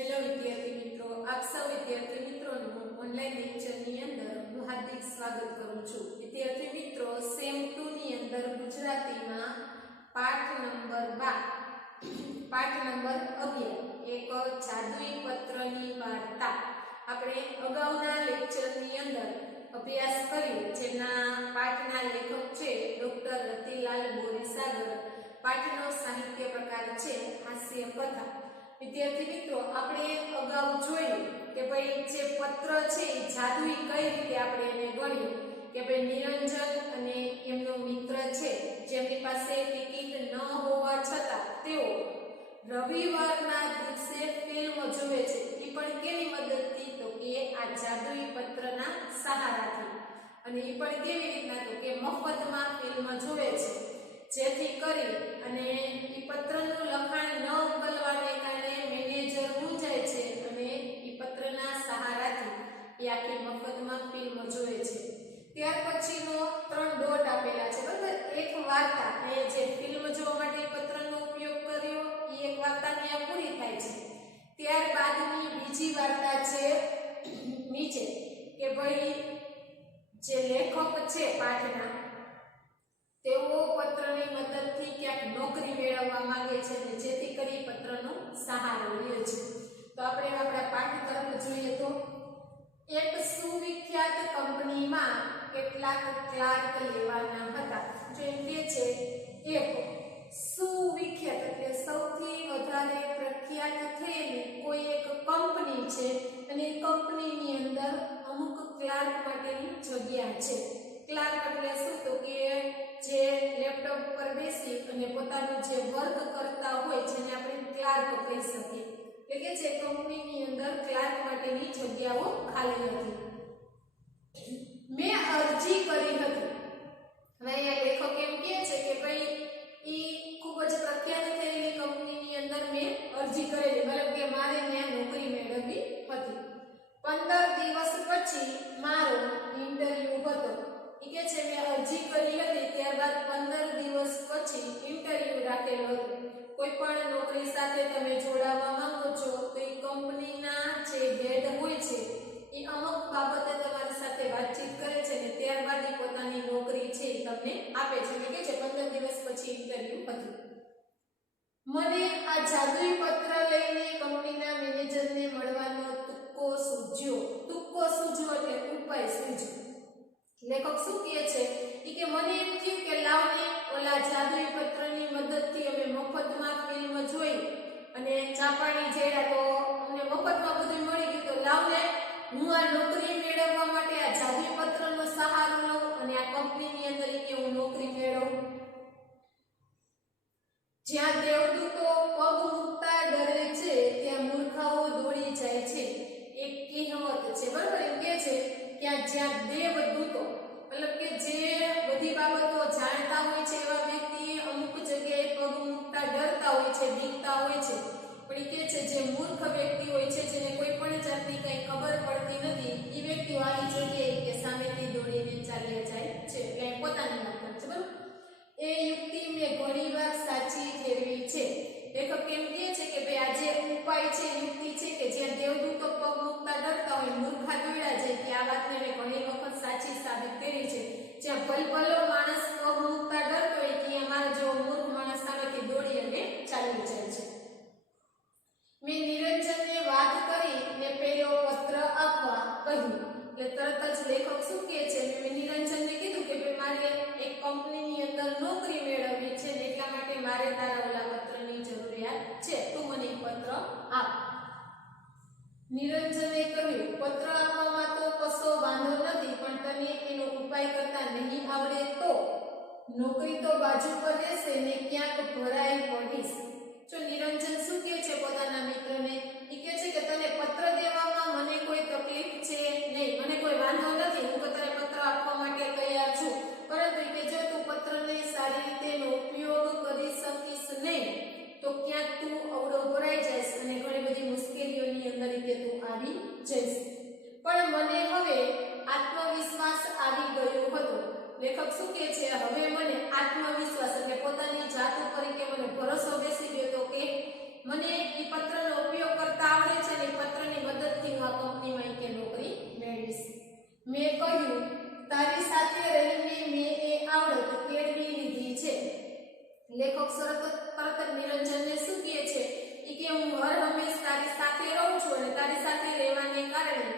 Hello વિદ્યાર્થી મિત્રો, આપ સૌ વિદ્યાર્થી મિત્રોનું ઓનલાઈન લેક્ચરની અંદર હું હાર્દિક સ્વાગત કરું છું. વિદ્યાર્થી મિત્રો, સેમ 2 ની અંદર ગુજરાતીમાં પાઠ નંબર 11 એક જાદુઈ પત્રની વાર્તા આપણે અગાઉના લેક્ચરની અંદર અભ્યાસ કર્યો, જેના પાઠના લેખક છે ડોક્ટર રતિલાલ બોરીસાગર. પાઠનો સાહિત્ય પ્રકાર છે હાસ્ય કથા. વિદ્યાર્થી મિત્રો, આપણે અગાઉ જોયું કે ભાઈ જે પત્ર છે એ જાદુઈ કઈ રીતે આપણે એને ગણ્યું કે ભાઈ નિરંજન અને એમનો મિત્ર છે, જેમની પાસે ટિકિટ ન હોવા છતાં તેઓ રવિવારના દિવસે ફિલ્મ જોવે છે. એ પણ કેની મદદથી? તો કે આ જાદુઈ પત્રના સહારાથી. અને એ પણ કેવી રીતના? તો કે મફતમાં ફિલ્મ જોવે છે, જેથી કરી અને એ પત્રનું લખાણ ન ઉકલવાને કારણે મેનેજર મૂંઝાય છે અને એ પત્રના સહારાથી એ આખી મફતમાં ફિલ્મ જોવે છે. ત્યાર પછીનો 3 ડોટ આપેલા છે, બરાબર. એક વાર્તા, એ જે ફિલ્મ જોવા માટે પત્રનો ઉપયોગ કર્યો એ એક વાર્તા ત્યાં પૂરી થાય છે. ત્યારબાદની બીજી વાર્તા છે નીચે કે ભાઈ જે લેખક છે પાઠના, તેઓ પત્રની મદદથી ક્યાંક નોકરી મેળવવા માંગે છે અને જેથી કરી પત્રનો સહારો લે છે. તો આપણે આપણા પાઠ તરફ જોઈએ તો એક સુવિખ્યાત કંપનીમાં કેટલાક ક્લાર્ક લેવાના હતા. જો એમ કે છે એક સુવિખ્યાત એટલે સૌથી વધારે પ્રખ્યાત થયેલી કોઈ એક કંપની છે અને એ કંપનીની અંદર અમુક ક્લાર્ક માટેની જગ્યા છે. ક્લાર્ક એટલે શું? તો કે જે લેપટોપ પર બેસી અને પોતાનું જે વર્ક કરતા હોય, જેને આપણે ક્લાર્ક કહી શકીએ. એટલે કે જે કંપનીની અંદર ક્લાર્ક માટેની જગ્યાઓ ખાલી હતી. મેં અરજી કરી હતી. હવે અહીંયા લેખક એમ કહે છે કે ભાઈ ઈ ખૂબ જ પ્રખ્યાત થયેલી કંપનીની અંદર મેં અરજી કરેલી, મતલબ કે મારે ત્યાં નોકરી મેળવવી હતી. 15 દિવસ પછી મારો ઇન્ટરવ્યુ હતો. એ કે છે મેં અરજી કરી હતી, ત્યારબાદ 15 દિવસ પછી ઇન્ટરવ્યુ રાખેલો હતો. કોઈ પણ નોકરી સાથે તમે જોડાવા માંગો છો તો એ કંપનીના જે હેડ હોય છે એ અમુક બાબતે તમારી સાથે વાતચીત કરે છે અને ત્યારબાદ એ પોતાની નોકરી છે એ તમને આપે છે. એટલે કે છે 15 દિવસ પછી ઇન્ટરવ્યુ હતું. મને આ જાદુઈ પત્ર લઈને કંપનીના મેનેજરને મળવાનો તુક્કો સૂઝ્યો. તુક્કો સૂઝ્યો એટલે ઉપાય સૂઝ્યો. લેખક શું કહે છે કે મને એમ થયું કે લાવને ઓલા જાદુઈ પત્રની મદદથી અમે મફતમાં ફિલ્મ જોઈ અને ચાપાણી જેડા તો અમને મફતમાં બધું મળી ગયું, તો લાવને હું આ નોકરી મેળવવા માટે આ જાદુઈ પત્રનો સહારો લઉં અને આ કંપનીની અંદર કે હું નોકરી મેળવું. જ્યાં દેવદૂતો પગ મૂકતા ડરે છે ત્યાં મૂર્ખાઓ દોડી જાય છે. એક કહેવત છે, બરાબર. એમ કે છે કે જ્યાં દેવદૂતો મતલબ કે જે બધી બાબતો જાણતા હોય છે એવા વ્યક્તિ અમુક જગ્યાએ પગ મૂકતા ડરતા હોય છે, બીકતા હોય છે. પણ એ કે છે જે મૂર્ખ વ્યક્તિ હોય છે, જેને કોઈ પણ જાતની કંઈ ખબર પડતી નથી, એ વ્યક્તિઓ આવી જગ્યાએ કે સામેથી દોડીને ચાલ્યા જાય છે. એટલે પોતાની વાત છે, બરાબર. એ યુક્તિ મેં ઘણીવાર સાચી ઠેરવી છે. લેખક એમ કહે છે કે ભાઈ આ જે ઉપાય છે, યુક્તિ છે કે જ્યાં દેવદૂતો પગ મૂકતા ડરતા હોય, મૂર્ખા દોડ્યા જાય, કે આ વાતને મેં ઘણી વખત સાચી સાબિત કરી છે. જ્યાં ભલભલો માણસ પગ મૂકતા ડરતો હોય ત્યાં મારા જેવો મૂર્ખ માણસ સામેથી દોડી અને ચાલી જાય છે. મેં નિરંજનને વાત કરી ને પેલો પત્ર આપવા કહ્યું. એટલે તરત જ લેખક શું કહે છે, મેં નિરંજનને કીધું કે ભાઈ મારે એક કંપનીની અંદર નોકરી મેળવવી છે ને એટલા માટે મારે તારા ઓલા પત્રની જરૂરિયાત છે, તું મને પત્ર આપ. નિરંજને કહ્યું, પત્ર આપવામાં તો કશો વાંધો નથી, પણ તને એનો ઉપાય કરતા નહીં આવડે તો નોકરી તો બાજુ પર રહેશે ને ક્યાંક ભરાઈ પડીશ. જો નિરંજન શું કહે છે પોતાના મિત્રને, એ કહે છે કે તને પત્ર દેવામાં મને કોઈ તકલીફ છે નહીં, મને કોઈ વાંધો નથી, હું તો તને પત્ર આપવા માટે તૈયાર છું. પરંતુ કે જો તું પત્રને સારી રીતે એનો ઉપયોગ કરી શકીશ નહીં તો ક્યાંક તું અવળો ભરાઈ જઈશ અને ઘણી બધી મુશ્કેલીઓની અંદર કે તું આવી જઈશ. પણ મને હવે આત્મવિશ્વાસ આવી ગયો હતો. લેખક શું કહે છે, હવે મને આત્મવિશ્વાસ એટલે પોતાની જાત ઉપર કે મને ભરોસો બેસી ગયો તો કે મને એ પત્રનો ઉપયોગ કરતા આવડે છે તારી સાથે રહીને મેં એ આવડત કેળવી લીધી છે. લેખક તરત જ નિરંજનને શું કહે છે એ કે હું હર હંમેશ તારી સાથે રહું છું અને તારી સાથે રહેવાને કારણે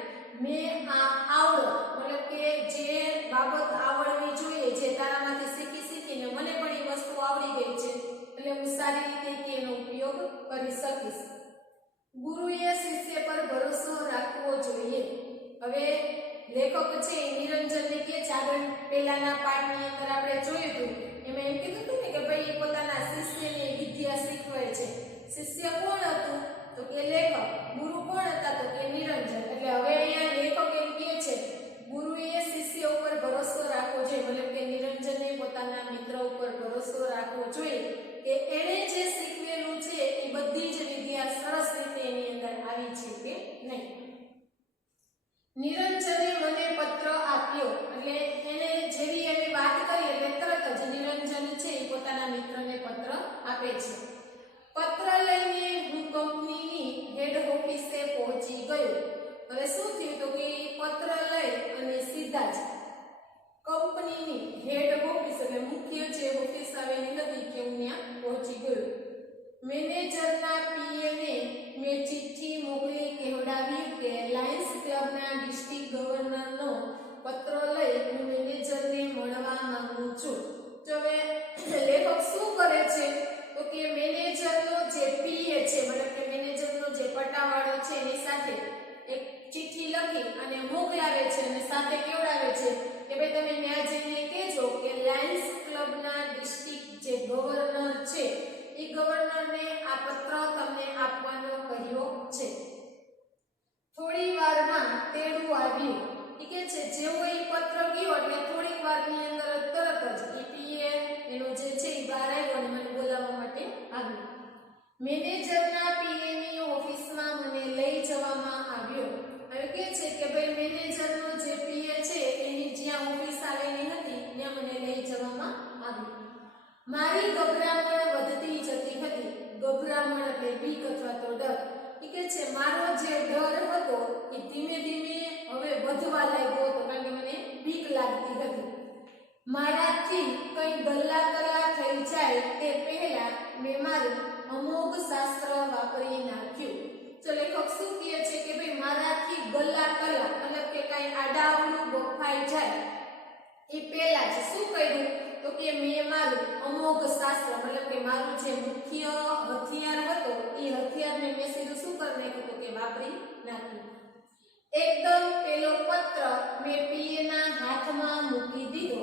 મેં આ આવડત મતલબ કે જે બાબત આવડવી જોઈએ જે તારામાંથી શીખીને મને પણ એ વસ્તુ આવડી ગઈ છે એટલે હું સારી રીતે એનો ઉપયોગ કરી શકીશ. ગુરુએ શિષ્ય પર ભરોસો રાખવો જોઈએ. હવે લેખક છે નિરંજનને કે આગળ પહેલાના પાઠની અંદર આપણે જોયું હતું એમાં એમ કીધું હતું ને કે ભાઈ પોતાના શિષ્યને વિદ્યા શીખવે છે. શિષ્ય કોણ હતું તો કે લેખક. ગુરુ કોણ હતા તો કે નિરંજન. એટલે હવે અહીંયા લેખક એમ કહે છે ગુરુએ શિષ્ય ઉપર ભરોસો રાખવો જોઈએ મતલબ કે નિરંજને પોતાના મિત્ર ઉપર ભરોસો રાખવો જોઈએ કે એણે જે શીખવેલું છે એ બધી જ વિદ્યા સરસ રીતે એની અંદર આવી છે કે નહીં. નિરંજને મને પત્ર આપ્યો એટલે એને જેવી એવી વાત કરી એટલે તરત જ નિરંજન છે એ પોતાના મિત્રને પત્ર આપે છે. પત્ર લઈને હું કંપનીની હેડ ઓફિસે પહોંચી ગયો. હવે શું થયું તો કે પત્ર લઈ અને સીધા જ કંપનીની હેડ ઓફિસ એટલે મુખ્ય જે ઓફિસ આવેલી હતી કે હું ત્યાં પહોંચી ગયો. મેનેજરના પીએને મેં ચિઠ્ઠી મોકલી કહેવડાવ્યું કે લાયન્સ ક્લબના ડિસ્ટ્રિક્ટ ગવર્નરનો પત્ર લઈ હું મેનેજરને મળવા માંગુ છું. તો હવે લેખક શું કરે છે તો કે મેનેજરનો જે પીએ છે મતલબ કે મેનેજરનો જે પટાવાળો છે એની સાથે એક ચિઠ્ઠી લખી અને મોકલાવે છે અને સાથે કેવડાવે છે કે ભાઈ તમે ત્યાં જઈને કહેજો કે લાયન્સ ક્લબના ડિસ્ટ્રિક્ટ જે ગવર્નર છે એ ગવર્નરને આ પત્ર તમને આપવાનો કહ્યો છે. થોડી વારમાં તેડું આવ્યું. એ કે છે જેવો એ પત્ર ગયો એટલે થોડીક વારની અંદર તરત જ પીએ એનો જે છે એ બહાર આવ્યો અને મને બોલાવવા માટે આવ્યો. મેનેજરના પીએની ઓફિસમાં મને લઈ જવામાં આવ્યો. હવે કે છે કે ભાઈ મેનેજરનો જે પીએ છે એની જ્યાં ઓફિસ આવેલી હતી ત્યાં મને લઈ જવામાં આવ્યો. મારી ગભરામણ વધતી જતી હતી. ગભરામણ એટલે બીક અથવા તો ડર. એ કે છે મારો જે ડર હતો એ ધીમે ધીમે હવે વધવા લાગ્યો હતો કારણ કે મને બીક લાગતી હતી. મારાથી કઈ ગલ્લા થઈ જાય તે પહેલા મેં મારું અમોઘ શાસ્ત્ર વાપરી નાખ્યું. તો લેખક શું કહે છે કે ભાઈ મારાથી ગલ્લા મતલબ કે કઈ આડાવડું બફાઈ જાય એ પહેલા જ શું કર્યું તો કે મેં મારું અમોઘ શાસ્ત્ર મતલબ કે મારું જે મુખ્ય હથિયાર હતો એ હથિયારને મેં સીધું શું કરી નાખ્યું તો કે વાપરી નાખ્યું. એકદમ પેલો પત્ર મેં પીએના હાથમાં મૂકી દીધો.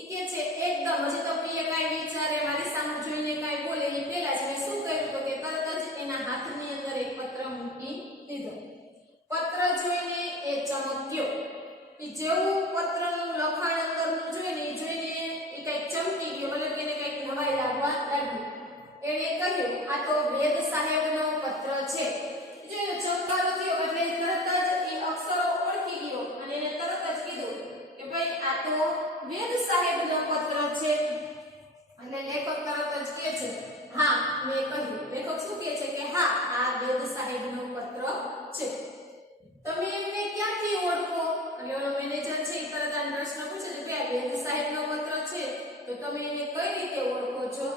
એ કે છે એકદમ હજી તો પીએ કાંઈ વિચારે મારી સામે જોઈને કાંઈ બોલે એ પહેલા જ મેં શું કર્યું તો કે તરત જ એના હાથની અંદર એક પત્ર મૂકી દીધો. પત્ર જોઈને એ ચમક્યો. એ જેવું પત્રનું લખાણ અંદરનું જોઈને એ કંઈક ચમકી ગયો મતલબ એને કંઈક નવાઈ લાગવા લાગ્યું. એણે કહ્યું આ તો વેદ સાહેબનો પત્ર છે. જો એનો ચમકારો થયો એટલે તરત જ એ અક્ષરો ઓળખી ગયો અને એને તરત જ કીધું કે ભાઈ આ તો વેદ સાહેબનો પત્ર છે. અને લેખક તરત જ કહે છે હા મેં કહ્યું. લેખક શું કહે છે કે હા આ વેદ સાહેબનો પત્ર છે. તમે એમને ક્યાંથી ઓળખો? એટલે ઓલો મેનેજર છે એ તરત આ પ્રશ્ન પૂછે છે કે આ વેદ સાહેબનો પત્ર છે તો તમે એને કઈ રીતે ઓળખો છો?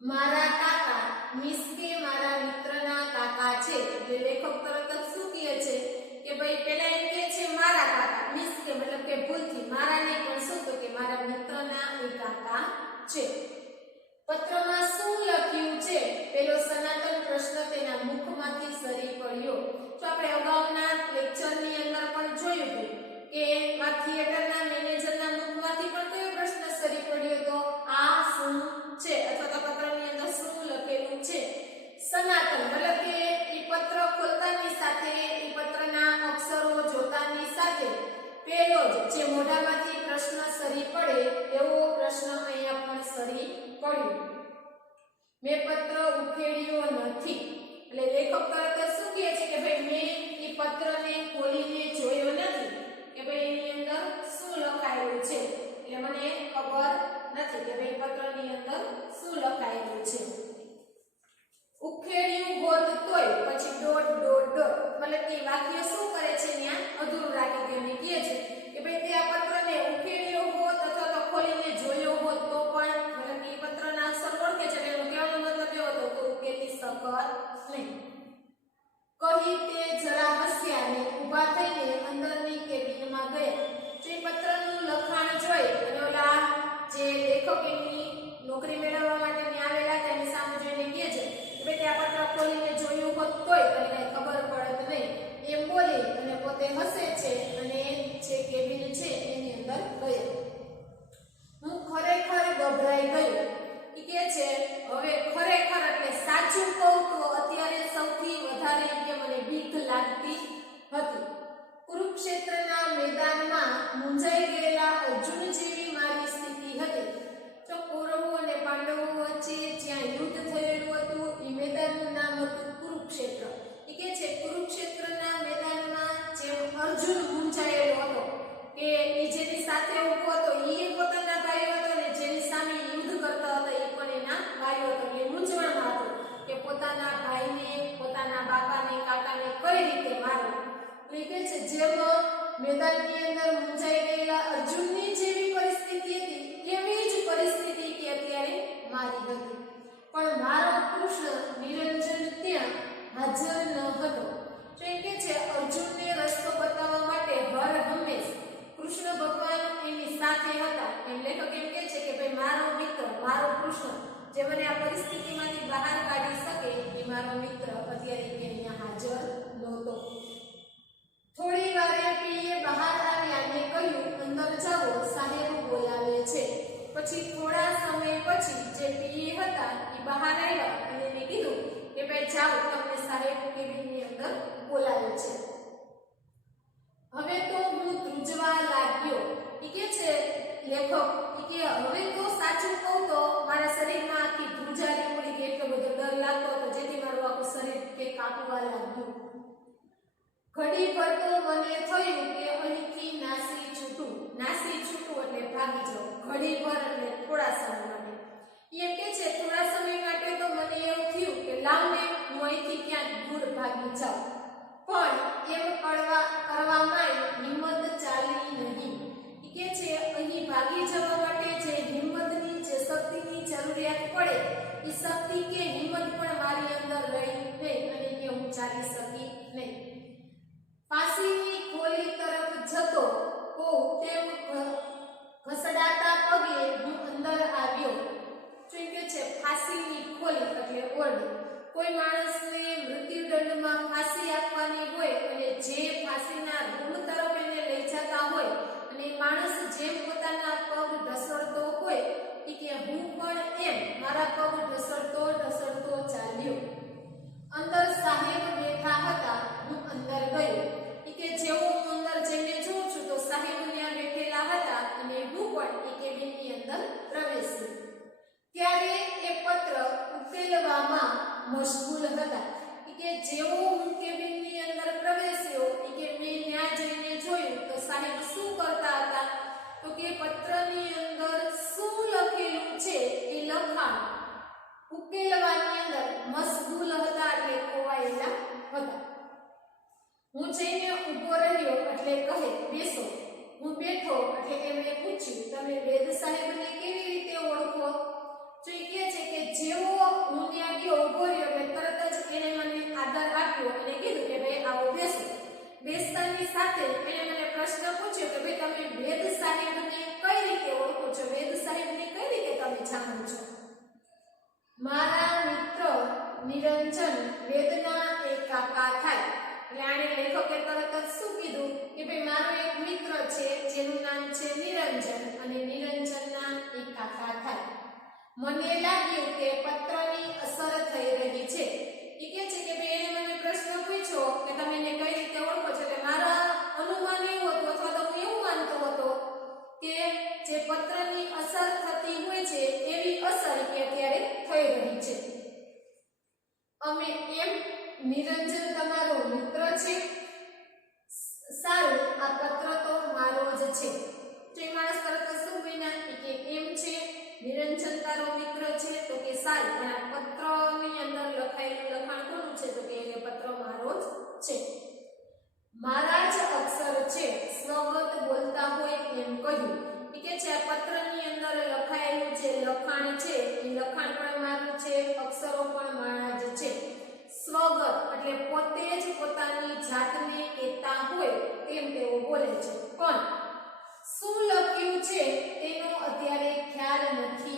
મારા કાકા મીન્સ કે મારા મિત્રના કાકા છે. એટલે લેખક તરત જ શું કહે છે કે ભાઈ પહેલા એમ કહે છે મારા કાકા મીન્સ કે મતલબ કે ભૂલથી મારા નહીં પણ શું તો કે મારા મિત્રના એ કાકા છે. પત્રમાં શું લખ્યું છે પેલો સનાતન પ્રશ્ન તેના મુખમાંથી સરી પડ્યો. તો આપણે અગાઉના લેક્ચરની અંદર પણ જોયું હતું કે આ થિયેટરના મેનેજરના મુખમાંથી પણ કયો પ્રશ્ન સરી પડ્યો તો આ શું છે અથવા તો પત્રની અંદર શું લખેલું છે? સનાતન. મતલબ કે એ પત્ર ખોલતાની સાથે એ પત્રના અક્ષરો જોતાની સાથે પેલો જ જે મોઢામાંથી પ્રશ્ન સરી પડે એવો પ્રશ્ન અહીંયા પણ સરી પડ્યો. મેં પત્ર ઉખેડ્યો નથી. એટલે લેખક તરત શું કહે છે કે ભાઈ મેં એ પત્રને ખોલીને જોયો નથી કે ભાઈ એની અંદર શું લખાયેલું છે. એટલે મને ખબર નથી કે ભાઈ પત્રની અંદર શું લખાયેલું છે. ઉખેડ્યું હોત તોય પછી ડોટ ડોટ ડોટ મતલબ કે વાક્ય શું કરે છે ત્યાં અધૂરું રાખી દે અને કહે છે કે ભાઈ તે આ પત્રને એની નોકરી મેળવવા માટે ત્યાં આવેલા તેની સામે જોઈને કહે છે કે ભાઈ તે આ પત્ર ખોલીને જોયું હોત તોય તને ખબર પડત નહીં એમ બોલી અને પોતે હસે છે અને જે કેબિન છે એની અંદર ગયો. હું ખરેખર ગભરાઈ ગયો. એ કહે છે હવે ખરેખર એટલે સાચું કહું તો અત્યારે સૌથી વધારે કે મને બીક લાગતી હતી. કુરુક્ષેત્રના મેદાનમાં મૂંઝાઈ ગયેલા અર્જુન જેવી મારી સ્થિતિ હતી. તો કૌરવો અને પાંડવો વચ્ચે જ્યાં યુદ્ધ થયેલું હતું એ મેદાનનું નામ હતું કુરુક્ષેત્ર. એ કહે છે કુરુક્ષેત્રના મેદાનમાં જેમ અર્જુન મૂંઝાયેલો હતો કે એ જેની સાથે ઊભો હતો એ પોતાના ભાઈઓ હતો અને જેની સામે યુદ્ધ કરતો હતો એ પણ એના ભાઈઓ હતો. એ મૂંઝવણમાં હતો કે પોતાના ભાઈને પોતાના બાપાને કાકાને કઈ રીતે મારવા. એ કહે છે જેમ મેદાનની અંદર મૂંઝાઈ ગયેલા અર્જુનની જેવી પરિસ્થિતિ હતી એવી જ પરિસ્થિતિ કે અત્યારે મારી હતી. પણ મારો કૃષ્ણ નિરંજન ત્યાં હાજર ન હતો. તો એ કહે છે અર્જુનને રસ્તો બતાવવા માટે હર હંમેશ કૃષ્ણ ભગવાન એની સાથે હતા. એમ લેખક એમ કહે છે કે ભાઈ મારો મિત્ર મારો કૃષ્ણ જે મને આ પરિસ્થિતિમાંથી બહાર કાઢી શકે એ મારો મિત્ર અત્યારે અહીંયા હાજર નહોતો. થોડી વારે પીએ બહાર આવ્યા અને કહ્યું અંદર જાઓ સાહેબ બોલાવે છે. પછી થોડા સમય પછી જે પીએ હતા એ બહાર આવ્યા અને એને કીધું કે ભાઈ જાઓ તમને સાહેબ કેબિનની અંદર બોલાવે છે. હવે તો હું ધ્રુજવા લાગ્યો. એ કે છે લેખક કે હવે તો સાચું કહું તો મારા શરીરમાં આખી ધ્રુજારી પડી ગઈ. એટલો બધો ડર લાગતો હતો જેથી મારું આખું શરીર કે કાપવા લાગ્યું. ઘડી ભર તો મને થયું કે અહીંથી નાસી છૂટું એટલે ભાગી જાઉં. ઘડી ભર એટલે થોડા સમય માટે. એમ કે છે થોડા સમય માટે તો મને એવું થયું કે લાવને હું અહીંથી ક્યાંક દૂર ભાગી જાઉં. પણ એમ કરવામાં હિંમત ચાલી નહીં. એ કે છે અહીં ભાગી જવા માટે જે હિંમતની જે શક્તિની જરૂરિયાત પડે એ શક્તિ કે હિંમત પણ મારી અંદર રહી નહીં અને કે હું ચાલી શકી નહીં. ફાંસીની ખોલી તરફ જતો હોઉં તેમ ઘસડાતા પગે હું અંદર આવ્યો. તો કે છે ફાંસીની ખોલી એટલે ઓરડી. કોઈ માણસને મૃત્યુદંડમાં ફાંસી આપવાની હોય અને જે ફાંસીના રૂમ તરફ એને લઈ જતા હોય અને માણસ જેમ પોતાના પગ ઢસડતો હોય કે હું પણ એમ મારા પગ ઢસડતો ચાલ્યો. અંદર સાહેબ બેઠા હતા. હું અંદર ગયો. કે જેવો હું અંદર જઈને જોઉં છું તો સાહેબ ત્યાં બેઠેલા હતા અને હું પણ એ કેબિનની અંદર પ્રવેશી. ત્યારે એ પત્ર ઉકેલવામાં મશગુલ હતા. કે જેવો હું કેબિનની અંદર પ્રવેશ્યો કે મેં ત્યાં જઈને જોયું તો સાહેબ શું કરતા હતા તો કે પત્રની અંદર શું લખેલું છે એ લખાણ ઉકેલવાની અંદર મશગુલ હતા એટલે ખોવાયેલા હતા. હું જઈને ઊભો રહ્યો એટલે કહે બેસો. હું બેઠો એટલે એમણે પૂછ્યું તમે વેદ સાહેબને કેવી રીતે ઓળખો. તો એ કહે છે કે જેવો હું ત્યાં ગયો ઊભો રહ્યો એટલે તરત જ એને મને આદર આપ્યો અને કીધું કે ભાઈ આવો બેસો. બેસતાની સાથે એને મને પ્રશ્ન પૂછ્યો કે ભાઈ તમે વેદ સાહેબને કઈ રીતે ઓળખો છો, વેદ સાહેબને કઈ રીતે તમે જાણો છો. મારા મિત્ર નિરંજન વેદના એક કાકા થાય. એટલે આને લેખકે તરત જ શું કીધું કે ભાઈ મારો એક મિત્ર છે જેનું નામ છે નિરંજન અને નિરંજનના એક કાકા થાય. મને લાગ્યું કે પત્રની અસર થઈ રહી છે. એ કહે છે કે ભાઈ એને મને પ્રશ્ન પૂછ્યો કે તમે એને કઈ રીતે ઓળખો છો. કે મારા અનુમાન એવું હતું અથવા તો હું એવું માનતો હતો કે જે પત્રની અસર થતી હોય છે એવી અસર કે અત્યારે થઈ રહી છે. અમે એમ નિરંજન તમારો મિત્ર છે. સારું આ પત્ર તો મારો જ છે. તો એ માણસ તરત શું બોલ્યા કે એમ છે નિરંજન તારો મિત્ર છે તો કે સારું પણ આ પત્રની અંદર લખાયેલું લખાણ કોનું છે તો કે એ પત્ર મારો જ છે. મારા જ અક્ષર છે સ્વગત બોલતા હોય એમ કહ્યું. એ કે છે આ પત્રની અંદર લખાયેલું જે લખાણ છે એ લખાણ પણ મારું છે, અક્ષરો પણ મારા જ છે. સ્વગત એટલે પોતે જ પોતાની જાતને કહેતા હોય તેમ તેઓ બોલે છે. પણ શું લખ્યું છે તેનો અત્યારે ખ્યાલ નથી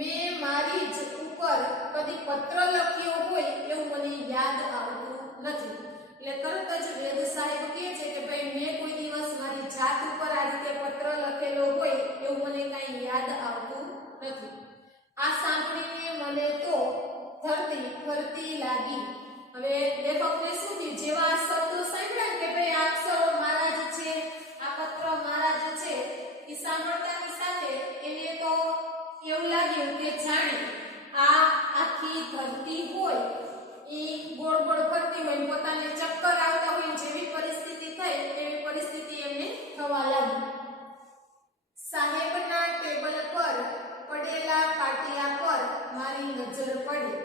મેં મારી જ ઉપર કદી પત્ર લખ્યો હોય એવું મને યાદ આવતું નથી. એટલે તરત જ વેદ સાહેબ કહે છે કે ભાઈ મેં કોઈ દિવસ મારી જાત ઉપર આ રીતે પત્ર લખેલો હોય એવું મને કાંઈ યાદ આવતું નથી. આ સાંભળીને મને તો ધરતી ફરતી લાગી. હવે લેખકને શું થયું, જેવા આ શબ્દો સાંભળ્યા કે ભાઈ આ અક્ષરો મારા જ છે, આ પત્ર મારા જ છે, એ સાંભળતાની સાથે એને તો એવું લાગ્યું કે જાણે આ આખી ધરતી હોય એ ગોળ ગોળ ફરતી હોય, પોતાને ચક્કર આવતા હોય જેવી પરિસ્થિતિ થઈ એવી પરિસ્થિતિ એમને થવા લાગી. સાહેબના ટેબલ પર પડેલા પાટિયા પર મારી નજર પડી.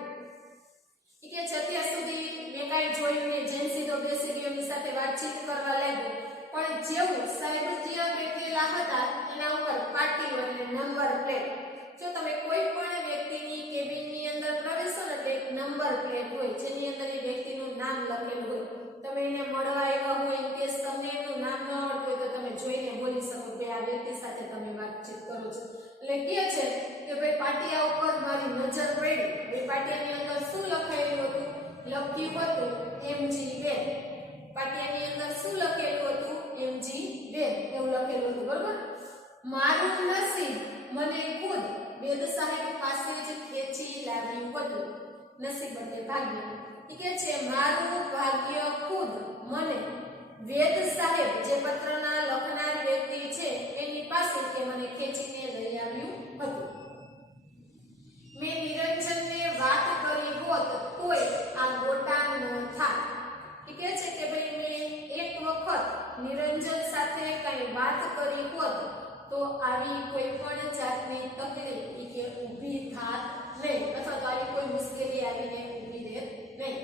કે છે અત્યાર સુધી મેં કાંઈ જોયું નહીં, જેમ સીધો બેસી ગયો એની સાથે વાતચીત કરવા લાગ્યો, પણ જેવું સાહેબ ત્યાં બેઠેલા હતા એના ઉપર પાટીઓ એટલે નંબર પ્લેટ. જો તમે કોઈ પણ વ્યક્તિની કેબિનની અંદર પ્રવેશો ને તો એક નંબર પ્લેટ હોય જેની અંદર એ વ્યક્તિનું નામ લખેલું હોય. તમે એને મળવા આવ્યા હોય કે તમને એનું નામ ન આવડતું હોય તો તમે જોઈને બોલી શકો કે આ વ્યક્તિ સાથે તમે વાતચીત કરો છો. એટલે કહે છે કે ભાઈ પાટિયા ઉપર મારી નજર પડી. એ પાટિયાની અંદર શું લખાયેલું હતું? લખ્યું હતું MG2. પાટિયાની અંદર શું લખેલું હતું? MG2 એવું લખેલું હતું, બરોબર. મારું નસીબ મને ખુદ વેદ સાહેબ પાસે જ ખેંચી લાવ્યું હતું. નસીબ એટલે ભાગ્ય. એ કહે છે મારું ભાગ્ય ખુદ મને વેદ સાહેબ જે પત્રના લખનાર વ્યક્તિ છે એની પાસે કે મને ખેંચીને લઈ આવ્યું હતું. મેં નિરંજનને વાત કરી હોત તોય આ ગોટા ન થાત. એ કહે છે કે ભાઈ મેં એક વખત નિરંજન સાથે કઈ વાત કરી હોત તો આવી કોઈ પણ જાતની તકલીફ કે ઊભી થાત નહીં, અથવા તો આવી કોઈ મુશ્કેલી આવીને ઊભી રહેત નહીં.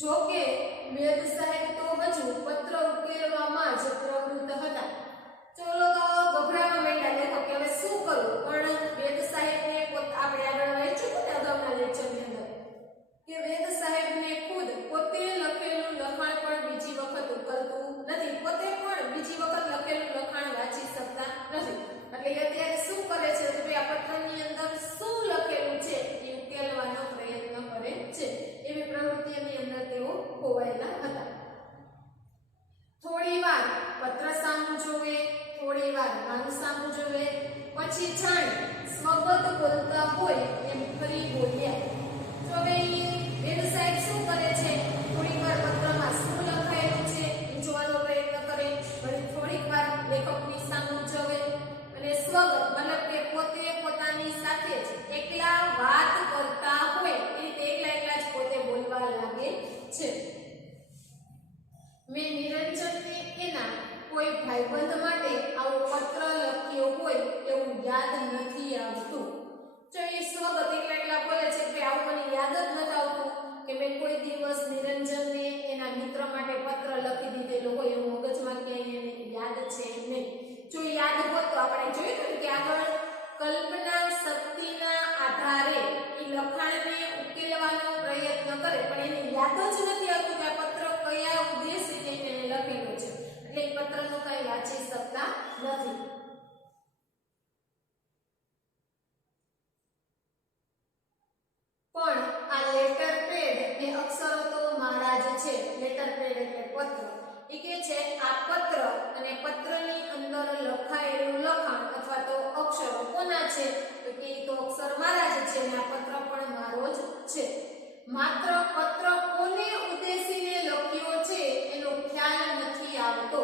જો કે વેદ સાહેબ તો હજુ પત્ર ઉકેલવામાં જ પ્રવૃત્ત હતા. ચલો તો ગભરાવા માંડ્યા લેખક કે હવે શું કરવું, પણ વેદ સાહેબને આપણે આગળ વાંચ્યું હતું ને અગાઉના લેક્ચરની અંદર કે વેદ સાહેબને ખુદ પોતે લખેલું લખાણ પણ બીજી વખત ઉકલતું નથી, પોતે પણ બીજી વખત લખેલું લખાણ વાંચી શકતા નથી. એટલે અત્યારે શું કરે છે કે ભાઈ આ પત્રની અંદર શું લખેલું છે એ ઉકેલવાનો પ્રયત્ન કરે છે. એવી પ્રવૃત્તિની અંદર તેઓ ખોવાયેલા હતા. થોડી વાર પત્ર સામું જોવે, થોડી વાર મારું સામું જોવે, પછી જાણે સ્વગત બોલતા હોય એમ ફરી બોલ્યા. તો હવે વેદ સાહેબ શું કરે છે, થોડી વાર પત્રમાં શું લખાયેલું છે એ જોવાનો પ્રયત્ન કરે, વળી થોડીક વાર લેખકની સામું જોવે અને સ્વગત મતલબ કે પોતે પોતાની સાથે જ એકલા વાત કરતા હોય એ રીતે એકલા જ પોતે બોલવા લાગે છે. મેં નિરંજનને એના કોઈ ભાઈબંધ માટે આવો પત્ર લખ્યો હોય એવું યાદ નથી આવતું. જો એ સ્વગત એકલા બોલે છે કે આવું મને યાદ જ નથી આવતું કે મેં કોઈ દિવસ નિરંજનને એના મિત્ર માટે પત્ર લખી દીધેલો હોય એવું મગજમાં ક્યાંય એને યાદ છે નહીં. જો યાદ હોત તો આપણે જોયું કે આગળ કલ્પના શક્તિના આધારે એ લખાણને ઉકેલવાનો પ્રયત્ન કરે, પણ એને યાદ જ નથી આવતું કે આ પત્ર કયા ઉદ્દેશ્યથી એને લખેલો છે, એટલે એ પત્રનું કંઈ વાંચી શકતા નથી. પણ આ લેટર પેડ એ અક્ષરો તો મારા જ છે. લેટર પેડ એટલે પત્ર. એ કે છે આ પત્ર અને પત્રની અંદર લખાયેલું લખાણ અથવા તો અક્ષરો કોના છે તો કે તો અક્ષર મારા જ છે અને આ પત્ર પણ મારો જ છે. માત્ર પત્ર કોને ઉદ્દેશીને લખ્યો છે એનો ખ્યાલ નથી આવતો.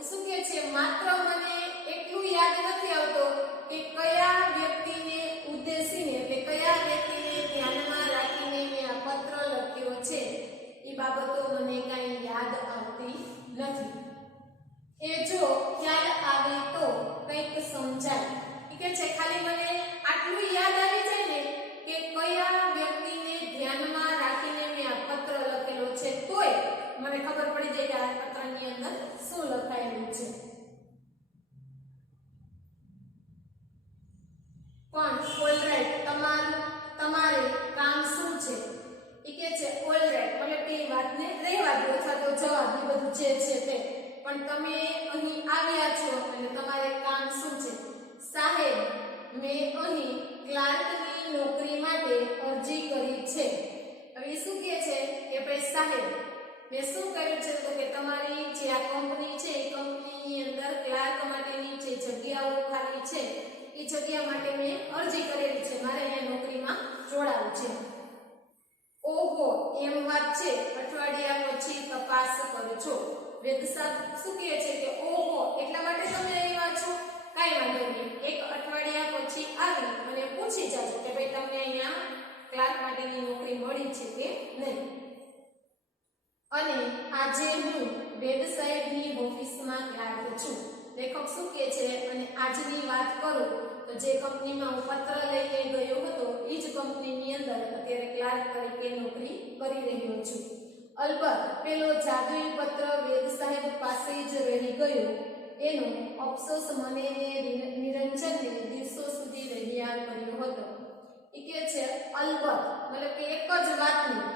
એ શું કહે છે, માત્ર મને એટલું યાદ નથી આવતો કે કયા વ્યક્તિને ઉદ્દેશીને એટલે કયા વ્યક્તિને ધ્યાનમાં રાખીને મેં આ પત્ર લખ્યો છે એ બાબતો મને કાંઈ યાદ આવતી નથી. એ જો ખ્યાલ આવે તો કંઈક સમજાય. કે છે ખાલી મને આટલું યાદ આવી જાય ને કે કયા વ્યક્તિને ધ્યાનમાં રાખીને મેં આ પત્ર લખેલો છે તોય મને ખબર પડી જાય કે આ પત્રની અંદર શું લખાયેલું છે. પણ ઓલરાઈટ તમારે કામ શું છે? એ કે છે ઓલરાઈટ મતલબ કે વાતને રહેવા દો અથવા તો જવાબ એ બધું જે છે તે, પણ તમે અહીં આવ્યા છો એટલે તમારે કામ શું છે? સાહેબ મેં અહીં ક્લાર્કની નોકરી માટે અરજી કરી છે. હવે એ શું કહે છે કે ભાઈ સાહેબ મેં શું કર્યું છે તો કે તમારી જે આ કંપની છે એ કંપનીની અંદર ક્લાર્ક માટેની જે જગ્યાઓ ખાલી છે એ જગ્યા માટે મેં અરજી કરેલી છે, મારે અહીંયા નોકરીમાં જોડાવું છે. ઓહો એમ વાત છે, અઠવાડિયા પછી તપાસ કરજો. વેદ સાહેબ શું કહે છે કે ઓહો એટલા માટે તમે આવ્યા છો, કાંઈ વાંધો નહીં, એક અઠવાડિયા પછી આવી અને પૂછી જાજો કે ભાઈ તમને અહીંયા ક્લાર્ક માટેની નોકરી મળી છે કે નહીં. અને આજે હું વેદ સાહેબની ઓફિસમાં ક્લાર્ક છું. લેખક શું કહે છે અને આજની વાત કરું તો જે કંપનીમાં હું પત્ર લઈને ગયો હતો એ જ કંપનીની અંદર અત્યારે ક્લાર્ક તરીકે નોકરી કરી રહ્યો છું. અલબત્ત પેલો જાદુઈ પત્ર વેદ સાહેબ પાસે જ રહી ગયો એનો અફસોસ મને ને નિરંજનને દિવસો સુધી રહ્યા કર્યો હતો. એ કહે છે અલબત્ત મતલબ કે એક જ વાતનું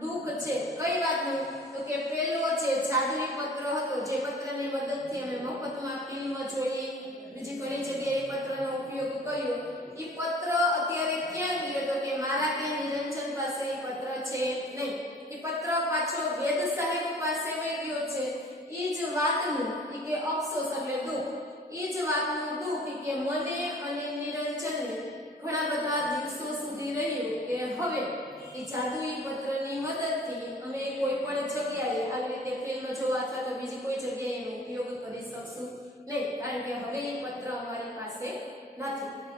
દુઃખ છે. કઈ વાતનું તો કે પેલો જે જાદુઈ પત્ર હતો, જે પત્રની મદદથી અમે મફતમાં ફિલ્મ જોઈ, બીજી ઘણી જગ્યાએ એ પત્રનો ઉપયોગ કર્યો, એ પત્ર અત્યારે ક્યાં ગયો તો કે મારા કે નિરંજન પાસે એ પત્ર છે નહીં. એ પત્ર પાછો વેદ સાહેબ પાસે વહી ગયો છે. એ જ વાતનું કે અફસોસ એટલે દુઃખ, એ જ વાતનું દુઃખ કે મને અને નિરંજનને ઘણા બધા દિવસો સુધી રહ્યું કે હવે એ જાદુઈ પત્રની મદદથી અમે કોઈ પણ જગ્યાએ આવી રીતે ફિલ્મ જોવા અથવા તો બીજી કોઈ જગ્યાએ એનો ઉપયોગ કરી શકશું નહીં, કારણ કે હવે એ પત્ર અમારી પાસે નથી.